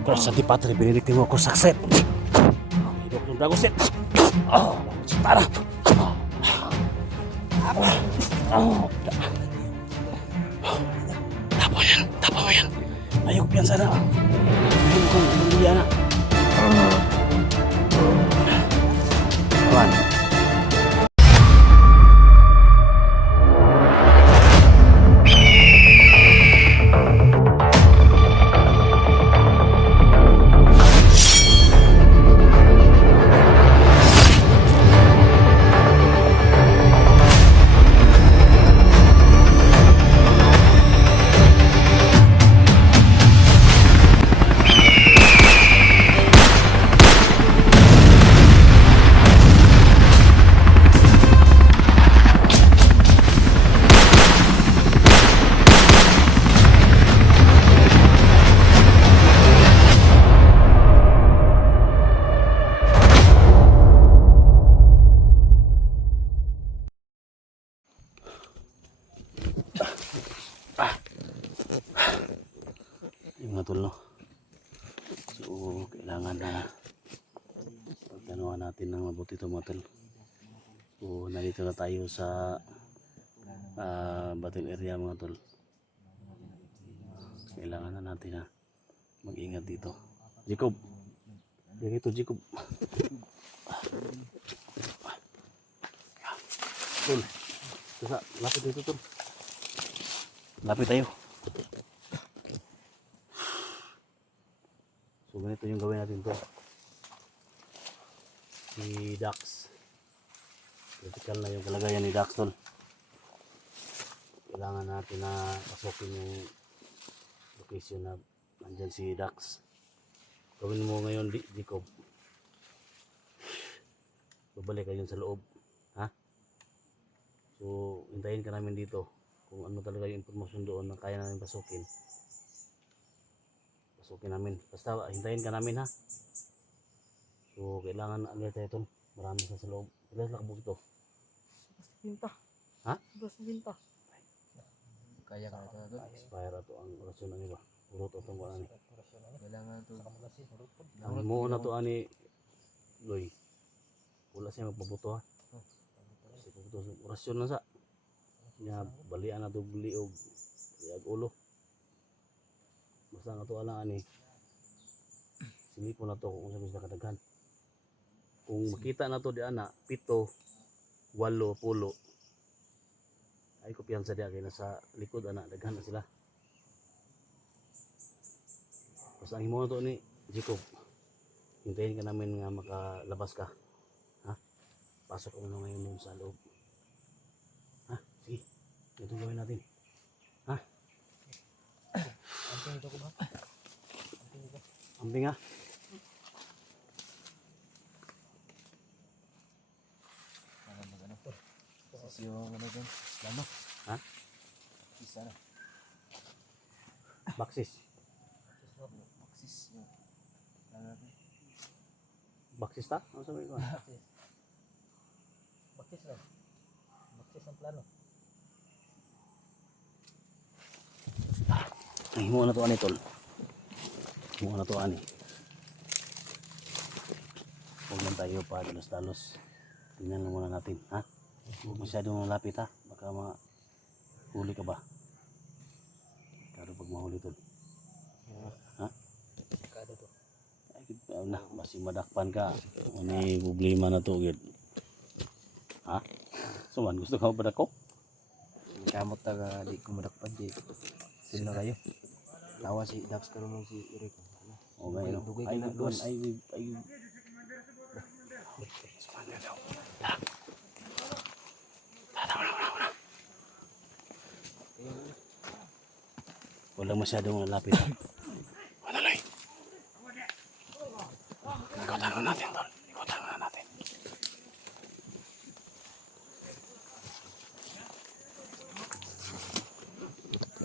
Cross sa tipatri, binilik mo ako sakset. Hidok ng dragoset. Para. Tapo yan. Ayok yan sana. Ayun kong bumili na. Kawan. Yung mga tol, no? So kailangan na pagdanuhan natin ng mabuti ito mga tol. So nandito na tayo sa battle area mga tol. Kailangan na natin na mag-ingat dito. Jacob, dito Jacob. Tol, lapit dito tol. Lapit tayo. So ganito yung gawin natin to. Si Dax. Critical na yung kalagayan ni Dax tol. Kailangan natin na pasukin yung location na nandyan si Dax. Gawin mo ngayon Jacob. Babalik kayo sa loob. Ha? So hintayin ka namin dito. Kung ano talaga yung informasyon doon na kaya namin pasukin. Pasukin namin. Basta hintayin ka namin ha. So kailangan alert tayo tol. Marami sa loob. Ilan lakbog ito? Binta. Ha? Binta. Kaya ka na ito. Expire ato ang orasyon ng iba. Urot atong wala ni. Kailangan ito. Ang mo na to ani Loy. Wala siya magpabuto ha. Kasi pabuto orasyon na sa. Nya balian na to liog. Liag ulo. Basta nga to ala ani. Sinipo na to kung sabi sa kadaghan. Kung makita na to di ana 7, 8, 10. Ay kumpiyansa diya kay nasa likod ana daghan na sila. Basta ang himo na to ni Jacob. Hintayin ka namin nga makalabas ka. Ha? Pasok ka muna ngayon sa loob. Ha? Sige. Ito gawin natin. Ha? Amping ito ko ba? Amping ha? Kasi yung ano dyan. Lama. Ha? Isa na. Baksis. Maxis. Lama natin. Baksis ta? Ano sabi ko? Bakis lang. Bakis ang plano. Ay, himo na to ani tol. Himo na to ani. Huwag lang tayo pa dalos-dalos. Tingnan lang muna natin, ha? Huwag masyadong malapit ha. Baka huli ka ba? Kado pag mahuli tol. Ha? Kado to. Ay, na, basi madakpan ka. Ano yung problema na to, gid? Ha? Suman, gusto ka ba dako? Kamot taga di ko madakpan. Sino na kayo? Tawa si Dax karon mo si Eric. Okay, no? Dugay Ay, ka na, doon, boss. ay. Walang masyadong malapit. Manaloy. Ikutan mo natin, tol. Ikutan mo natin.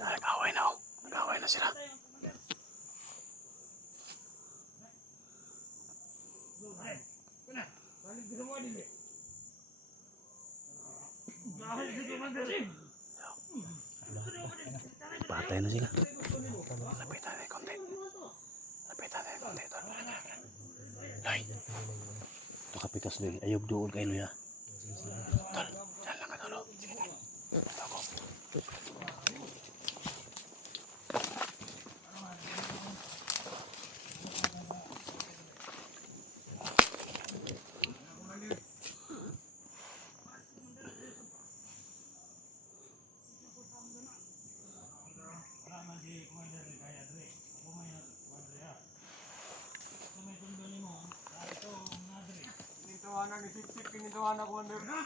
Nag-away na, oh. Nag-away na sila. Patay na sila. Lapitan na konti. Lapitan Nakapikas din. Ayog doon kay Luya. Sige, sige. Tol, dyan lang ka tol. Sige na. Ako. Kinintuhanan ni Sip-Sip, kinintuhanan ko under na.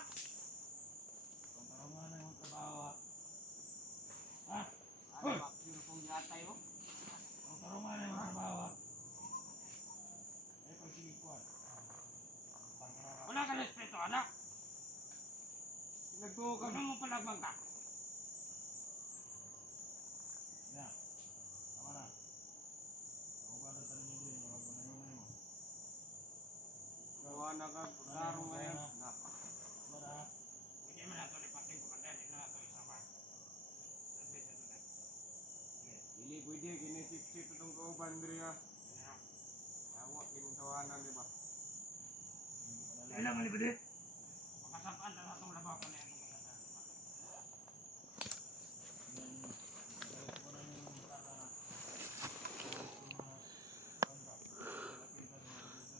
Wala ka respeto, anak. Nagtukan. Ano mo palagmang ka? Gawa na ka, larong ngayon. Hindi mo na ito lipatin ko kanda. Hindi na ito isama. Dili pwede, kinisip-sip itong kauban diri ha. Yawa, kinintuhanan di ba? Kailan mo ni Budi? Makasapaan na itong labaw ka na yan.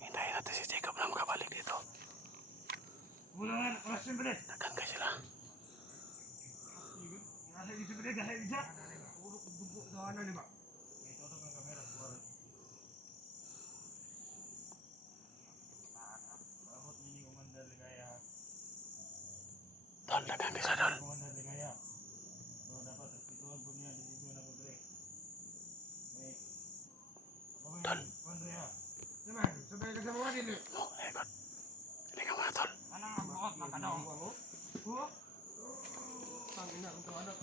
Hintayin natin si Jacob na makabalik dito. Mula nga, kalasin Budi. Dagan kayo sila. Kalasin di si Budi, kalasin di siya. Puro dugo tahanan di ba? Ito ito ang kamera. Abot mini Commander Ligaya. Tol, dagan kayo sila tol. Commander Ligaya. So dapat respetuhan po niya desisyon ng Budi. May Commander ya. Sabay, sabay ka sa mga din eh. Oh, ikot. Hindi ka muna tol. Ano ang buot na kanaw? Oo. Tangina kung tahanan.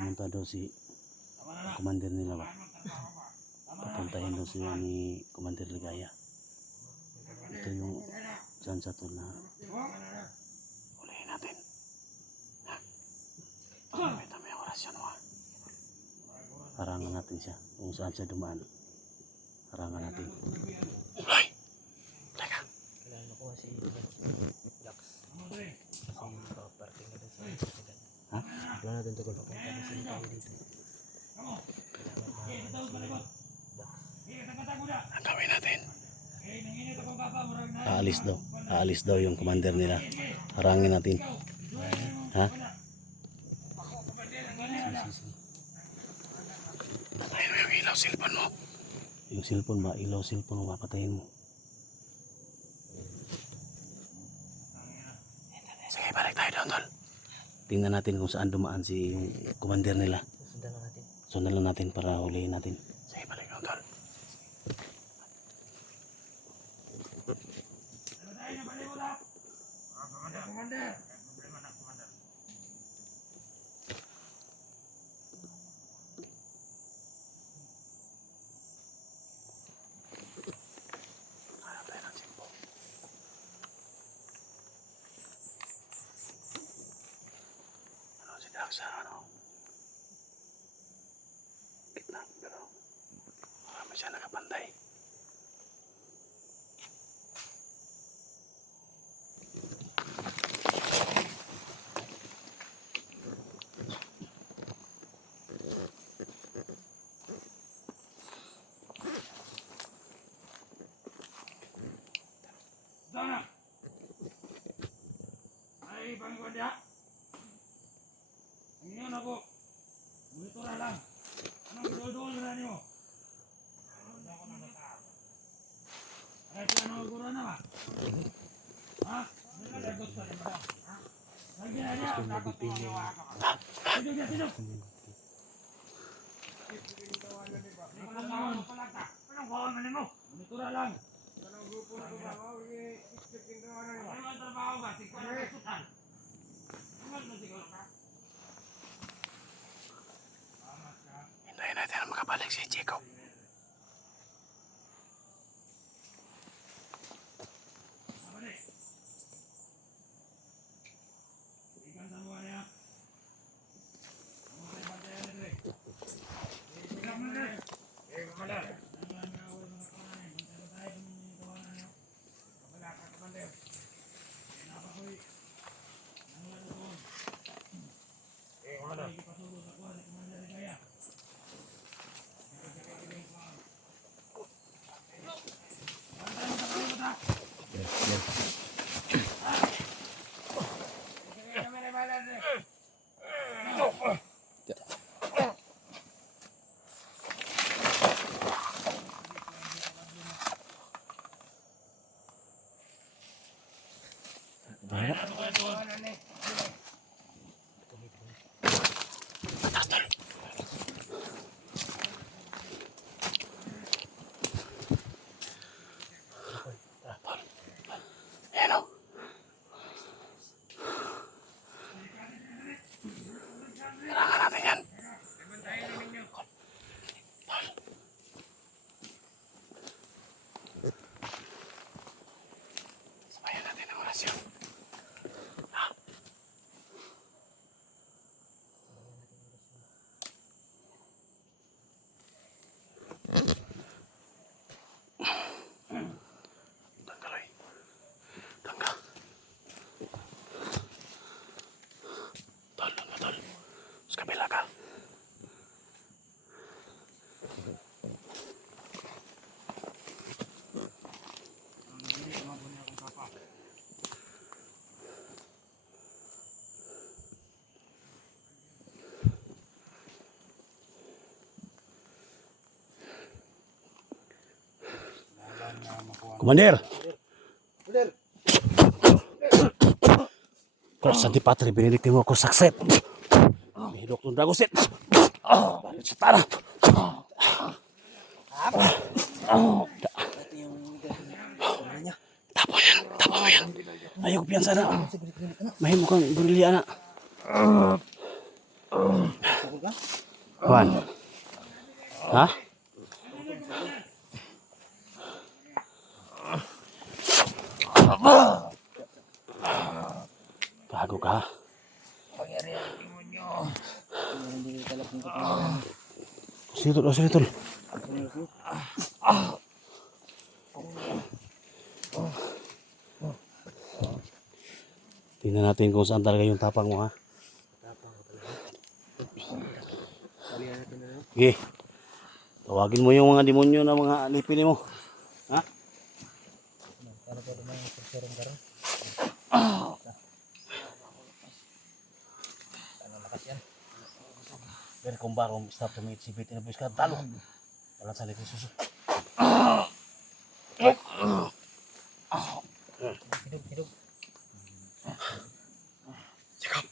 Pumunta daw si commander nila ba? Papuntahin daw siya ni Commander Ligaya. Ito yung sunset tol na ulihin natin. Ha? May orasyon mo ha. Harangan natin siya kung saan siya dumaan. Harangan natin. Uloy! Teka! Kailangan ko si Dax. Kasi paparting na din sa Sigan. Ha? Kailangan natin ito kung papunta na sila tayo dito. Kailangan na Dax. Ang gawin natin. Aalis daw yung commander nila. Harangin natin. Ha? Patayin mo yung ilaw cellphone mo. Yung cellphone ba? Ilaw cellphone mo, papatayin mo. Sige, balik tayo doon, tol. Tingnan natin kung saan dumaan si yung commander nila. Sundan na natin. Sundan lang natin para hulihin natin. Sige, balik doon, tol. Commander! Hanap tayo ng cellphone. Ano si Dax sa ano? Gitna, pero marami siya nakapantay. Sana! Ay, pangkwadya! Ang inyon ako, monitora lang. Anong idol-idol na niyo? Ano ako na nata? Ay, plano ko na ba? Ha? Ano ka dagot sa rin ba? Ha? Lagi na niya, dapat ko ang iwa ka. Sidog yan, sidog! Anong kawan man mo? Monitora lang. Anong grupo na ba? Sip-sip kinintuhanan di ba? Ano ang trabaho ba? Tingko na kasutan. Ano ang siguro ka? Hintayin natin na makabalik si Jacob. Abadi. Ikan sa buwan niya. Ano sa bantayan nito eh? Ikan mo na. Eh, kamala. Ano ang awal mga kanan Commander! Cross Antipatri, biniliki mo ako sakset. Bihilok ng Dragosit. Balik sa tara. Tapo mo yan. Ayaw piyan sana. Mahimo kang gurilya na. Juan. Ha? Gago ka. Sige tol. Tingnan natin kung saan talaga yung tapang mo, ha? Sige. Tawagin mo yung mga demonyo na mga alipin mo. Ha? Pero kung barong stop to meet si Betty na ka talo. Walang salit ni Suso. Hidup. Sikap.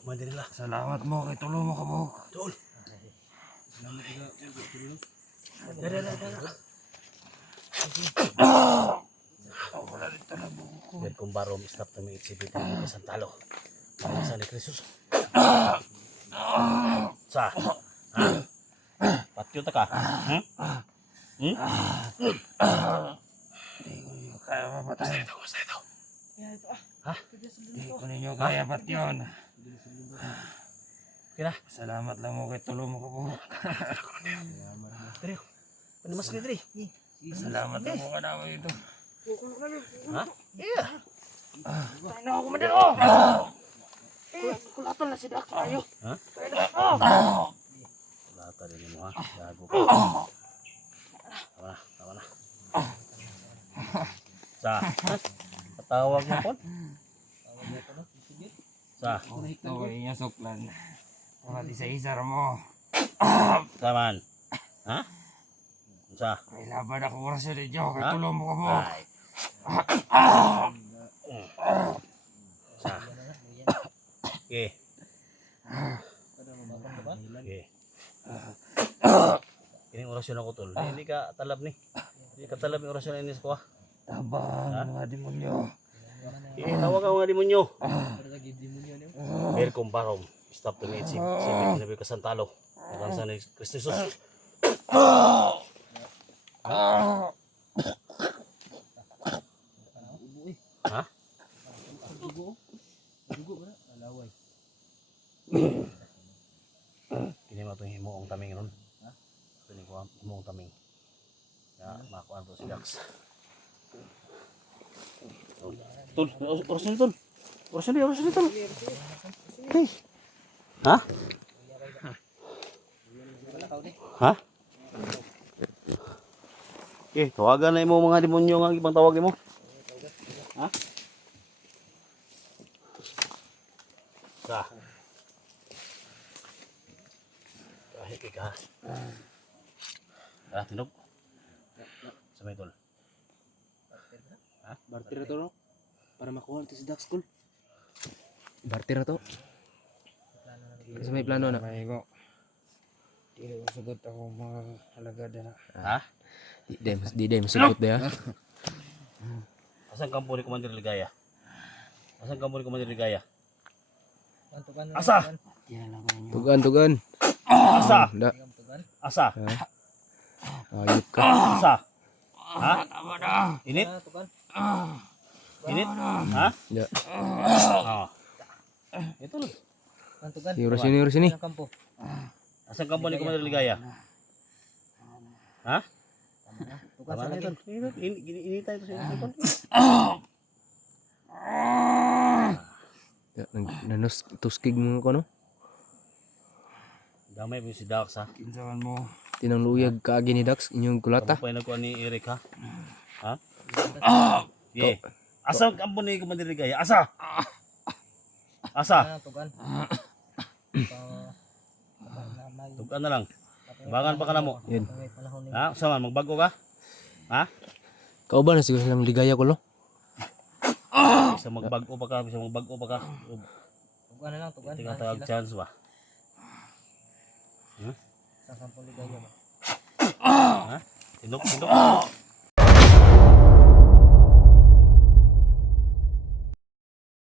Kumain nila. Salamat mo kay tulong mo kabog. Tol. Pero kung barong stop to meet si Betty na talo. Walang salit ni Suso. Sa? Ha? Patyo ta ka? Hmm? Hmm? Kaya mapatay. Kumusta ito? Ha? Di ko ninyo kaya pat yun. Kira? Salamat lang mo kay tulong mo kabog. Ano mas ni Dre? Salamat lang mo ka namin ito. Ha? Tayo ako madal oh! Kulatan na si Dax tayo. Ha? Oh! Lata din mo, ha? Gago ka. Tama na. Sa? Patawag mo po? Sa? Ito ay yung suklan. Mga isa-isa mo. Saman? Ha? Sa? May laban ako orasyon ninyo. Kay tulong mo kabog. Ay. Sa? Okay. Okay. Ini orasyon ako tol. Hindi ka talab ni. Hindi ka talab yung orasyon ini sa kuha. Tabang mga demonyo. Tawag ang mga demonyo. Pero kung barom, stop to meet si Betty na Kasantalo. Hanggang sa ni Kristo Jesus. Ha? Kini mo itong himuong taming ron. Kini ko himuong taming. Na makuha to si Dax. Tol, orasyon tol. Orasyon tol. Hey. Ha? Ha? Okay, tawagan na mo mga demonyo nga ibang tawagin mo. Ha? Sa. Kahit ka. Tinog. Sabay tol. Barter to, no? Para makuha ito si Dax, Kul. Barter to. Kasi may plano na. May ko. Di ko sagot ako mga halagad na. Ha? Di day masugot dia. Asan kampo ni Commander Ligaya? Asan kampo ni Commander Ligaya? Tugan. Asa? Tugan. Asa? Da. Asa? Ayup ka. Asa? Ha? Init? Tugan. Init? Ha? Da. Oh. Ito lang. Tugan. Urus ini. Kampo. Asan kampo ni Commander Ligaya? Ha? Tugan Tama sa na lagi. ito. Initay ito sa ito. Nanus tuskig mo ko, no? Damay mo si Dax, ha? Kinsaman mo. Tinang luyag kaagi ni Dax inyong kulata. Kamu pa yung nagkuha ni Eric, ha? Ha? Yeah. Asa ang kampo ni Commander Ligaya? Asa? Asa? Tugan. Tugan na lang. Tabangan pa ka na mo. Yun. May panahon ni. Ha? Saan man, magbago ka? Ha? Kauban na siguro silang ligaya ko lo. Bisa magbago pa ka, bisa magbago pa ka. Tugan na lang, tugan. Tingnan tawag chance ba? Sa kampong ligaya ba? Ha? Tindok, tindok.